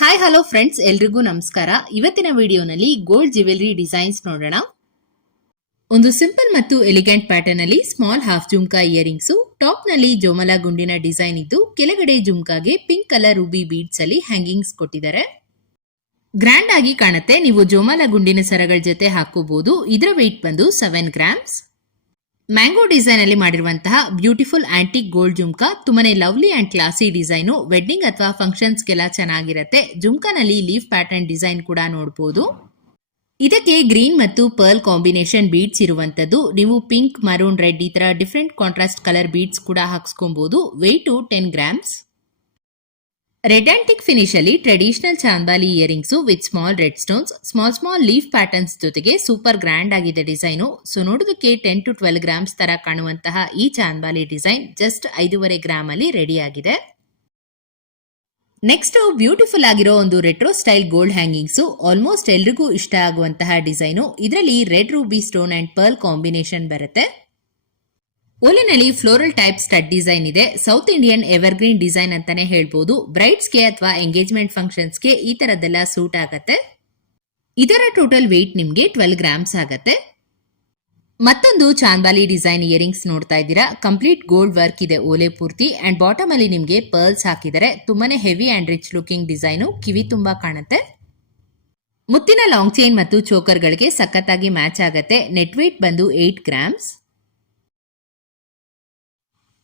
Hi hello friends, ಎಲ್ರಿಗೂ ನಮಸ್ಕಾರ. ಇವತ್ತಿನ ವಿಡಿಯೋನಲ್ಲಿ ಗೋಲ್ಡ್ ಜ್ಯುವೆಲರಿ ಡಿಸೈನ್ಸ್ ನೋಡೋಣ. ಒಂದು ಸಿಂಪಲ್ ಮತ್ತು ಎಲಿಗೆಂಟ್ ಪ್ಯಾಟರ್ನ್ ಅಲ್ಲಿ small half jhumka earrings, top ನಲ್ಲಿ ಜೋಮಲ ಗುಂಡಿನ ಡಿಸೈನ್ ಇದ್ದು ಕೆಳಗಡೆ ಜುಮ್ಕಾಗೆ ಪಿಂಕ್ ಕಲರ್ ರೂಬಿ ಬೀಡ್ಸ್ ಅಲ್ಲಿ ಹ್ಯಾಂಗಿಂಗ್ಸ್ ಕೊಟ್ಟಿದ್ದಾರೆ. ಗ್ರ್ಯಾಂಡ್ ಆಗಿ ಕಾಣುತ್ತೆ. ನೀವು ಜೋಮಲ ಗುಂಡಿನ ಸರಗಳ ಜೊತೆ ಹಾಕೋಬಹುದು. ಇದರ ವೆಯ್ಟ್ ಬಂದು 7 ಗ್ರಾಮ್ಸ್. ಮ್ಯಾಂಗೋ ಡಿಸೈನ್ ಅಲ್ಲಿ ಮಾಡಿರುವಂತಹ ಬ್ಯೂಟಿಫುಲ್ ಆಂಟಿಕ್ ಗೋಲ್ಡ್ ಜುಮ್ಕಾ ತುಂಬಾನೇ lovely and classy design. Wedding ಅಥವಾ ಫಂಕ್ಷನ್ಸ್ ಗೆಲ್ಲ ಚೆನ್ನಾಗಿರುತ್ತೆ. ಜುಮ್ಕಾನಲ್ಲಿ ಲೀಫ್ ಪ್ಯಾಟರ್ನ್ ಡಿಸೈನ್ ಕೂಡ ನೋಡಬಹುದು. ಇದಕ್ಕೆ ಗ್ರೀನ್ ಮತ್ತು ಪರ್ಲ್ ಕಾಂಬಿನೇಷನ್ ಬೀಡ್ಸ್ ಇರುವಂತದ್ದು. ನೀವು ಪಿಂಕ್, ಮರೂನ್, ರೆಡ್ ಈ ತರ ಡಿಫರೆಂಟ್ ಕಾಂಟ್ರಾಸ್ಟ್ ಕಲರ್ ಬೀಡ್ಸ್ ಕೂಡ ಹಾಕ್ಸ್ಕೊಬಹುದು. Weight 10 grams. Red antique finish ಅಲ್ಲಿ ಟ್ರೆಡಿಷನಲ್ ಚಾಂದಾಲಿ earrings with small red stones, small leaf patterns ಜೊತೆಗೆ ಸೂಪರ್ ಗ್ರ್ಯಾಂಡ್ ಆಗಿದೆ ಡಿಸೈನು. ಸೊ ನೋಡೋದಕ್ಕೆ 10 to 12 ಗ್ರಾಮ್ಸ್ ತರ ಕಾಣುವಂತಹ ಈ ಚಾಂದಾಲಿ ಡಿಸೈನ್ ಜಸ್ಟ್ 5.5 ಗ್ರಾಮ್ ಅಲ್ಲಿ ರೆಡಿ ಆಗಿದೆ. ನೆಕ್ಸ್ಟ್ ಬ್ಯೂಟಿಫುಲ್ ಆಗಿರೋ ಒಂದು retro style gold hangings. Almost ಎಲ್ರಿಗೂ ಇಷ್ಟ ಆಗುವಂತಹ ಡಿಸೈನು. ಇದರಲ್ಲಿ red ruby stone and pearl combination ಬರುತ್ತೆ. ಓಲೆನಲ್ಲಿ ಫ್ಲೋರಲ್ ಟೈಪ್ ಸ್ಟಡ್ ಡಿಸೈನ್ ಇದೆ. ಸೌತ್ ಇಂಡಿಯನ್ ಎವರ್ಗ್ರೀನ್ ಡಿಸೈನ್ ಅಂತಾನೆ ಹೇಳ್ಬೋದು. ಬ್ರೈಡ್ಸ್ಗೆ ಅಥವಾ ಎಂಗೇಜ್ಮೆಂಟ್ ಫಂಕ್ಷನ್ಸ್ಗೆ ಈ ತರದೆಲ್ಲ ಸೂಟ್ ಆಗತ್ತೆ. ಇದರ ಟೋಟಲ್ ವೆಯ್ಟ್ ನಿಮ್ಗೆ 12 ಗ್ರಾಮ್ಸ್ ಆಗತ್ತೆ. ಮತ್ತೊಂದು ಚಾಂದಾಲಿ ಡಿಸೈನ್ ಇಯರಿಂಗ್ಸ್ ನೋಡ್ತಾ ಇದ್ದೀರಾ. ಕಂಪ್ಲೀಟ್ ಗೋಲ್ಡ್ ವರ್ಕ್ ಇದೆ ಓಲೆ ಪೂರ್ತಿ ಅಂಡ್ ಬಾಟಮ್ ಅಲ್ಲಿ ನಿಮ್ಗೆ ಪರ್ಲ್ಸ್ ಹಾಕಿದ್ದಾರೆ. ತುಂಬಾನೇ heavy and rich looking design. ಕಿವಿ ತುಂಬಾ ಕಾಣುತ್ತೆ. ಮುತ್ತಿನ ಲಾಂಗ್ ಚೈನ್ ಮತ್ತು ಚೋಕರ್ ಗಳಿಗೆ ಸಖತ್ತಾಗಿ ಮ್ಯಾಚ್ ಆಗತ್ತೆ. ನೆಟ್ ವೇಟ್ ಬಂದು 8 ಗ್ರಾಮ್ಸ್.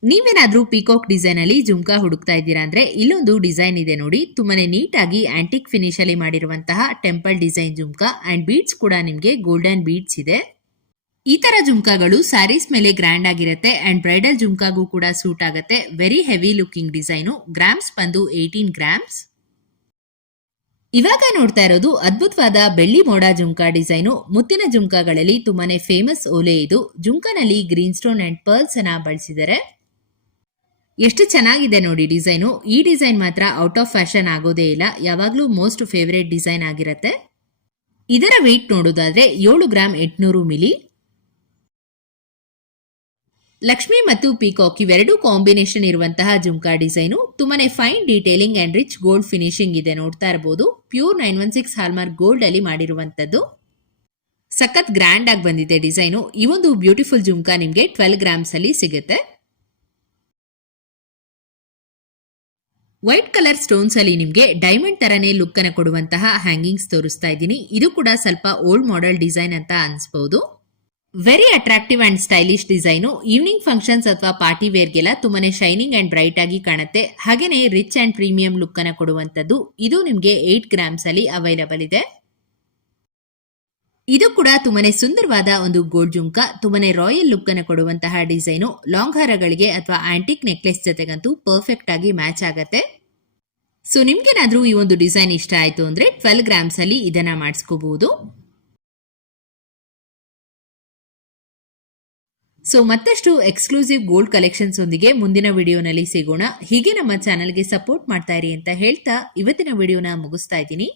ನೀವೇನಾದ್ರೂ ಪೀಕಾಕ್ ಡಿಸೈನ್ ಅಲ್ಲಿ ಜುಮ್ಕಾ ಹುಡುಕ್ತಾ ಇದ್ದೀರಾ ಅಂದ್ರೆ ಇಲ್ಲೊಂದು ಡಿಸೈನ್ ಇದೆ ನೋಡಿ. ತುಂಬಾನೇ ನೀಟ್ ಆಗಿ ಆಂಟಿಕ್ ಫಿನಿಶ್ ಅಲ್ಲಿ ಮಾಡಿರುವಂತಹ temple design jhumka and beads ಕೂಡ ನಿಮ್ಗೆ ಗೋಲ್ಡನ್ ಬೀಡ್ಸ್ ಇದೆ. ಈ ತರ ಜುಮ್ಕಾಗಳು ಸ್ಯಾರೀಸ್ ಮೇಲೆ ಗ್ರ್ಯಾಂಡ್ ಆಗಿರುತ್ತೆ ಅಂಡ್ ಬ್ರೈಡಲ್ ಜುಮ್ಕಾಗೂ ಕೂಡ ಸೂಟ್ ಆಗುತ್ತೆ. Very heavy looking design. Grams ಬಂದು 18 ಗ್ರಾಮ್ಸ್. ಇವಾಗ ನೋಡ್ತಾ ಇರೋದು ಅದ್ಭುತವಾದ ಬೆಳ್ಳಿ ಮೋಡ ಜುಮ್ಕಾ ಡಿಸೈನು. ಮುತ್ತಿನ ಜುಮ್ಕಾಗಳಲ್ಲಿ ತುಂಬಾನೇ ಫೇಮಸ್ ಓಲೆ ಇದು. ಜುಮ್ಕಾನಲ್ಲಿ ಗ್ರೀನ್ ಸ್ಟೋನ್ ಅಂಡ್ ಪರ್ಲ್ಸ್ ಅನ್ನ ಬಳಸಿದ್ದಾರೆ. ಎಷ್ಟು ಚೆನ್ನಾಗಿದೆ ನೋಡಿ ಡಿಸೈನು. ಈ ಡಿಸೈನ್ ಮಾತ್ರ ಔಟ್ ಆಫ್ ಫ್ಯಾಷನ್ ಆಗೋದೇ ಇಲ್ಲ. ಯಾವಾಗ್ಲೂ ಮೋಸ್ಟ್ ಫೇವರೇಟ್ ಡಿಸೈನ್ ಆಗಿರುತ್ತೆ. ಇದರ ವೆಯ್ಟ್ ನೋಡೋದಾದ್ರೆ 7 ಗ್ರಾಮ್ 800 ಮಿಲಿ. ಲಕ್ಷ್ಮಿ ಮತ್ತು ಪೀಕಾಕ್ ಇವೆರಡೂ ಕಾಂಬಿನೇಷನ್ ಇರುವಂತಹ ಜುಮ್ಕಾ ಡಿಸೈನು. ತುಂಬಾನೇ fine detailing and rich gold finishing ಇದೆ. ನೋಡ್ತಾ ಇರಬಹುದು. ಪ್ಯೂರ್ 916 ಹಾಲ್ಮಾರ್ಕ್ ಗೋಲ್ಡ್ ಅಲ್ಲಿ ಮಾಡಿರುವಂತದ್ದು. ಸಖತ್ ಗ್ರ್ಯಾಂಡ್ ಆಗಿ ಬಂದಿದೆ ಡಿಸೈನು. ಈ ಒಂದು ಬ್ಯೂಟಿಫುಲ್ ಜುಮ್ಕಾ ನಿಮ್ಗೆ 12 ಗ್ರಾಮ್ಸ್ ಅಲ್ಲಿ ಸಿಗುತ್ತೆ. ವೈಟ್ ಕಲರ್ ಸ್ಟೋನ್ಸ್ ಅಲ್ಲಿ ನಿಮ್ಗೆ ಡೈಮಂಡ್ ತರನೇ ಲುಕ್ ಅನ್ನು ಕೊಡುವಂತಹ ಹ್ಯಾಂಗಿಂಗ್ಸ್ ತೋರಿಸ್ತಾ ಇದ್ದೀನಿ. ಇದು ಕೂಡ ಸ್ವಲ್ಪ ಓಲ್ಡ್ ಮಾಡೆಲ್ ಡಿಸೈನ್ ಅಂತ ಅನ್ಸಬಹುದು. Very attractive and stylish design. Evening functions ಅಥವಾ ಪಾರ್ಟಿ ವೇರ್ಗೆಲ್ಲ ತುಂಬಾನೇ ಶೈನಿಂಗ್ ಅಂಡ್ ಬ್ರೈಟ್ ಆಗಿ ಕಾಣುತ್ತೆ. ಹಾಗೇನೆ ರಿಚ್ ಅಂಡ್ ಪ್ರೀಮಿಯಂ ಲುಕ್ ಅನ್ನು ಕೊಡುವಂತದ್ದು. ಇದು ನಿಮ್ಗೆ 8 ಗ್ರಾಮ್ಸ್ ಅಲ್ಲಿ ಅವೈಲಬಲ್ ಇದೆ. ಇದು ಕೂಡ ತುಂಬಾನೇ ಸುಂದರವಾದ ಒಂದು ಗೋಲ್ಡ್ ಜುಮ್ಕಾ. ತುಂಬಾನೇ ರಾಯಲ್ ಲುಕ್ ಅನ್ನು ಕೊಡುವಂತಹ ಡಿಸೈನು. ಲಾಂಗ್ ಹಾರಗಳಿಗೆ ಅಥವಾ ಆಂಟಿಕ್ ನೆಕ್ಲೆಸ್ ಜೊತೆಗಂತೂ ಪರ್ಫೆಕ್ಟ್ ಆಗಿ ಮ್ಯಾಚ್ ಆಗತ್ತೆ. ಸೊ ನಿಮ್ಗೇನಾದ್ರೂ ಈ ಒಂದು ಡಿಸೈನ್ ಇಷ್ಟ ಆಯ್ತು ಅಂದ್ರೆ 12 ಗ್ರಾಮ್ಸ್ ಅಲ್ಲಿ ಇದನ್ನ ಮಾಡಿಸ್ಕೋಬಹುದು. ಸೊ ಮತ್ತಷ್ಟು ಎಕ್ಸ್ಕ್ಲೂಸಿವ್ ಗೋಲ್ಡ್ ಕಲೆಕ್ಷನ್ಸ್ ಒಂದಿಗೆ ಮುಂದಿನ ವಿಡಿಯೋನಲ್ಲಿ ಸಿಗೋಣ. ಹೀಗೆ ನಮ್ಮ ಚಾನೆಲ್ಗೆ ಸಪೋರ್ಟ್ ಮಾಡ್ತಾ ಇರಿ ಅಂತ ಹೇಳ್ತಾ ಇವತ್ತಿನ ವಿಡಿಯೋನ ಮುಗಿಸ್ತಾ ಇದ್ದೀನಿ.